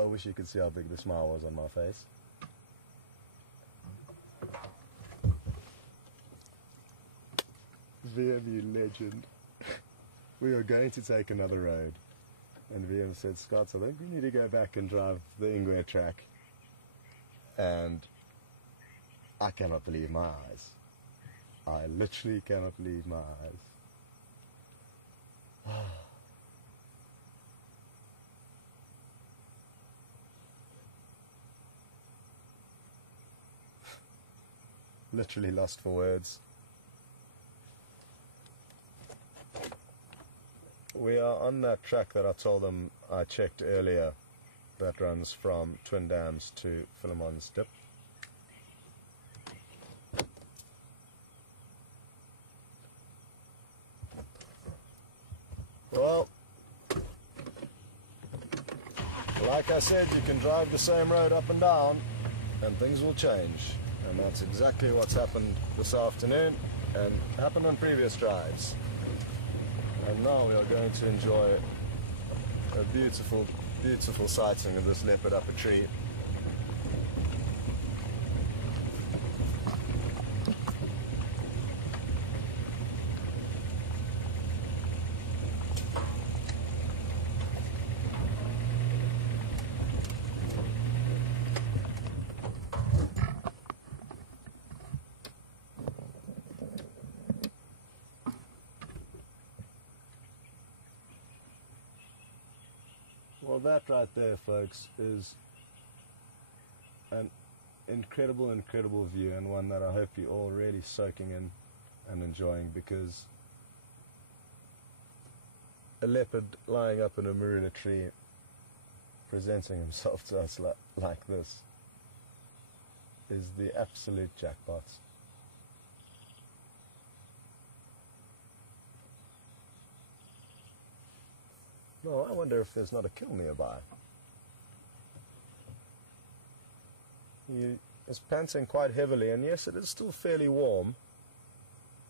I wish you could see how big the smile was on my face. VM, you legend. We are going to take another road. And VM said, Scott, I think we need to go back and drive the Ingwe track. And I cannot believe my eyes. I literally cannot believe my eyes. Literally lost for words. We are on that track that I told them I checked earlier that runs from Twin Dams to Philemon's Dip. Well, like I said, you can drive the same road up and down and things will change. And that's exactly what's happened this afternoon and happened on previous drives. And now we are going to enjoy a beautiful, beautiful sighting of this leopard up a tree. Well, that right there, folks, is an incredible, incredible view, and one that I hope you're all really soaking in and enjoying, because a leopard lying up in a marula tree presenting himself to us like this is the absolute jackpot. No, I wonder if there's not a kill nearby. He is panting quite heavily, and yes, it is still fairly warm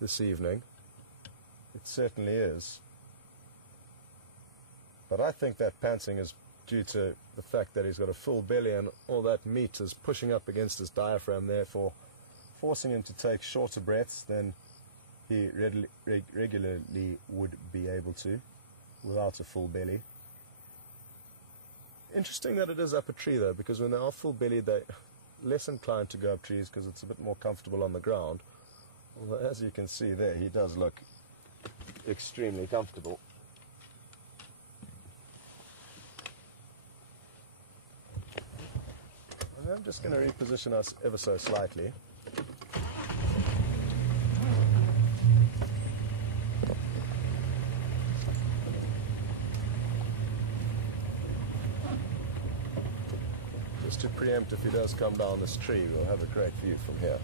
this evening. It certainly is. But I think that panting is due to the fact that he's got a full belly and all that meat is pushing up against his diaphragm, therefore forcing him to take shorter breaths than he regularly would be able to without a full belly. Interesting that it is up a tree though, because when they are full bellied they're less inclined to go up trees because it's a bit more comfortable on the ground. Although as you can see there, he does look extremely comfortable. I'm just going to reposition us ever so slightly. Just to preempt if he does come down this tree, we'll have a great view from here.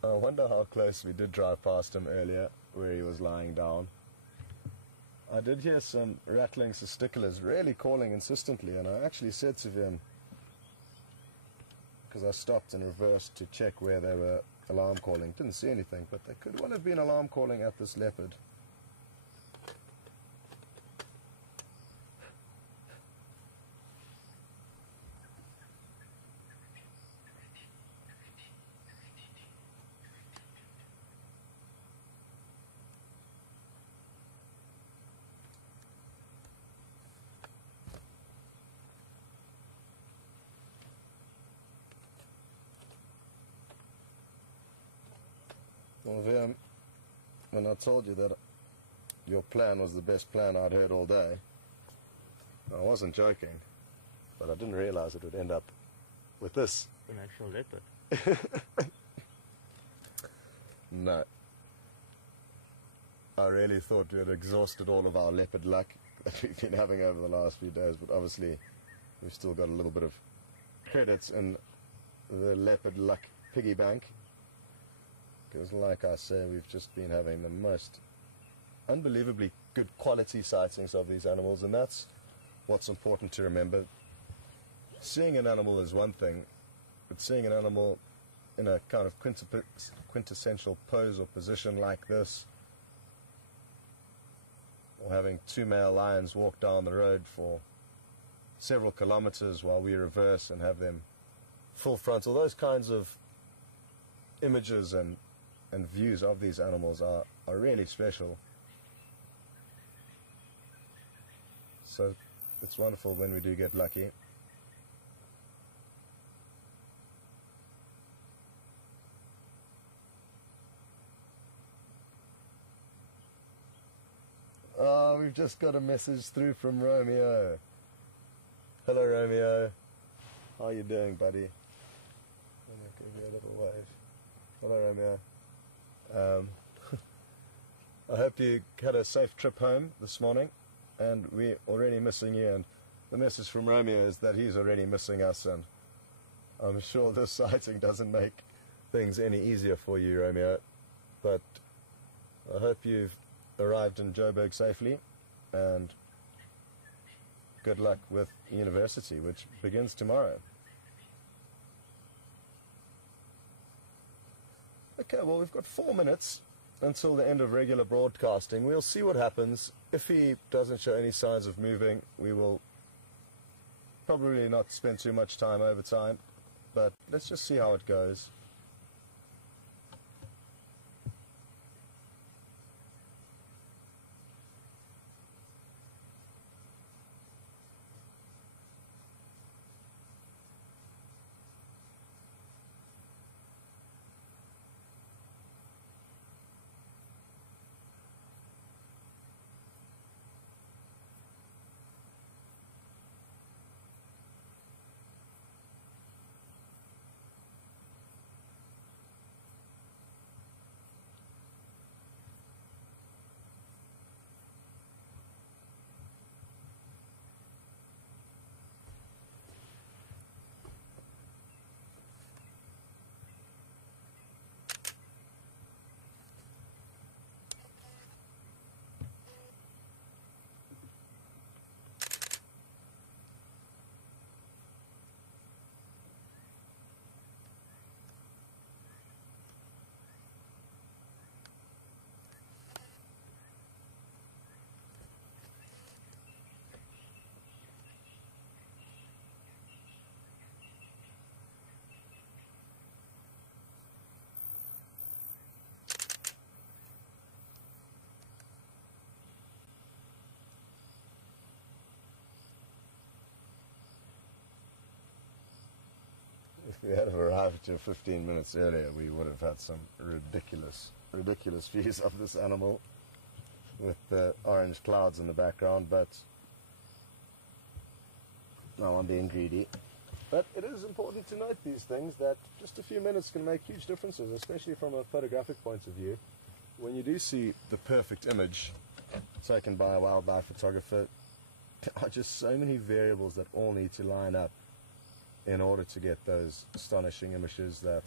I wonder how close we did drive past him earlier, where he was lying down. I did hear some rattling testiculars really calling insistently, and I actually said to him, because I stopped and reversed to check where they were alarm calling, didn't see anything, but they could well have been alarm calling at this leopard. Well, Vim, when I told you that your plan was the best plan I'd heard all day, I wasn't joking, but I didn't realize it would end up with this. An actual leopard. No. I really thought we had exhausted all of our leopard luck that we've been having over the last few days, but obviously we've still got a little bit of credits in the leopard luck piggy bank, because like I say, we've just been having the most unbelievably good quality sightings of these animals, and that's what's important to remember. Seeing an animal is one thing, but seeing an animal in a kind of quintessential pose or position like this, or having two male lions walk down the road for several kilometers while we reverse and have them full frontal, those kinds of images and views of these animals are really special. So it's wonderful when we do get lucky. Oh, we've just got a message through from Romeo. Hello, Romeo. How you doing, buddy? I'm going to give you a little wave. Hello, Romeo. I hope you had a safe trip home this morning, and we're already missing you. And the message from Romeo is that he's already missing us, and I'm sure this sighting doesn't make things any easier for you, Romeo. But I hope you've arrived in Joburg safely, and good luck with university, which begins tomorrow. Okay, well, we've got 4 minutes until the end of regular broadcasting. We'll see what happens. If he doesn't show any signs of moving, we will probably not spend too much time over time, but let's just see how it goes. If we had arrived 15 minutes earlier, we would have had some ridiculous views of this animal with the orange clouds in the background, but no, I'm being greedy. But it is important to note these things, that just a few minutes can make huge differences, especially from a photographic point of view. When you do see the perfect image taken by a wildlife photographer, there are just so many variables that all need to line up in order to get those astonishing images. That,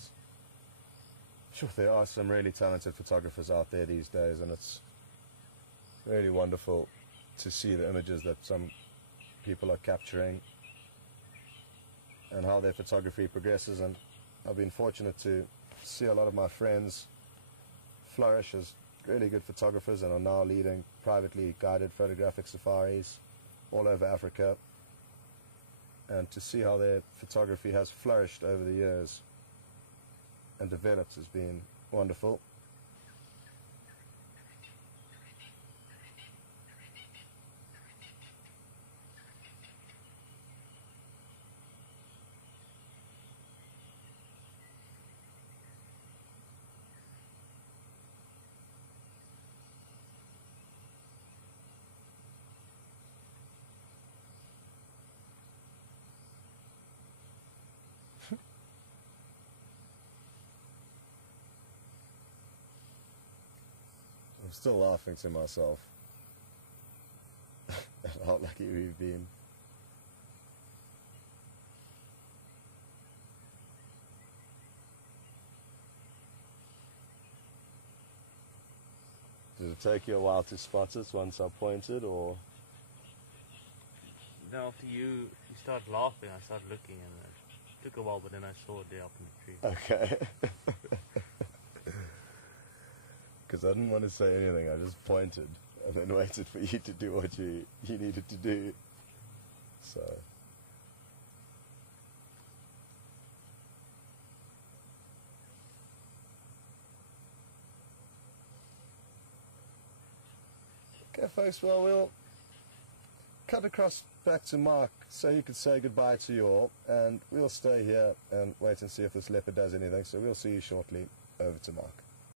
sure, there are some really talented photographers out there these days, and it's really wonderful to see the images that some people are capturing and how their photography progresses. And I've been fortunate to see a lot of my friends flourish as really good photographers and are now leading privately guided photographic safaris all over Africa, and to see how their photography has flourished over the years and developed has been wonderful. I'm still laughing to myself at how lucky we've been. Did it take you a while to spot it once I pointed, or? Then after you started laughing, I started looking, and it took a while, but then I saw it there up in the tree. Okay. Because I didn't want to say anything, I just pointed and then waited for you to do what you needed to do. So. Okay, folks, well, we'll cut across back to Mark so you could say goodbye to you all, and we'll stay here and wait and see if this leopard does anything. So we'll see you shortly. Over to Mark.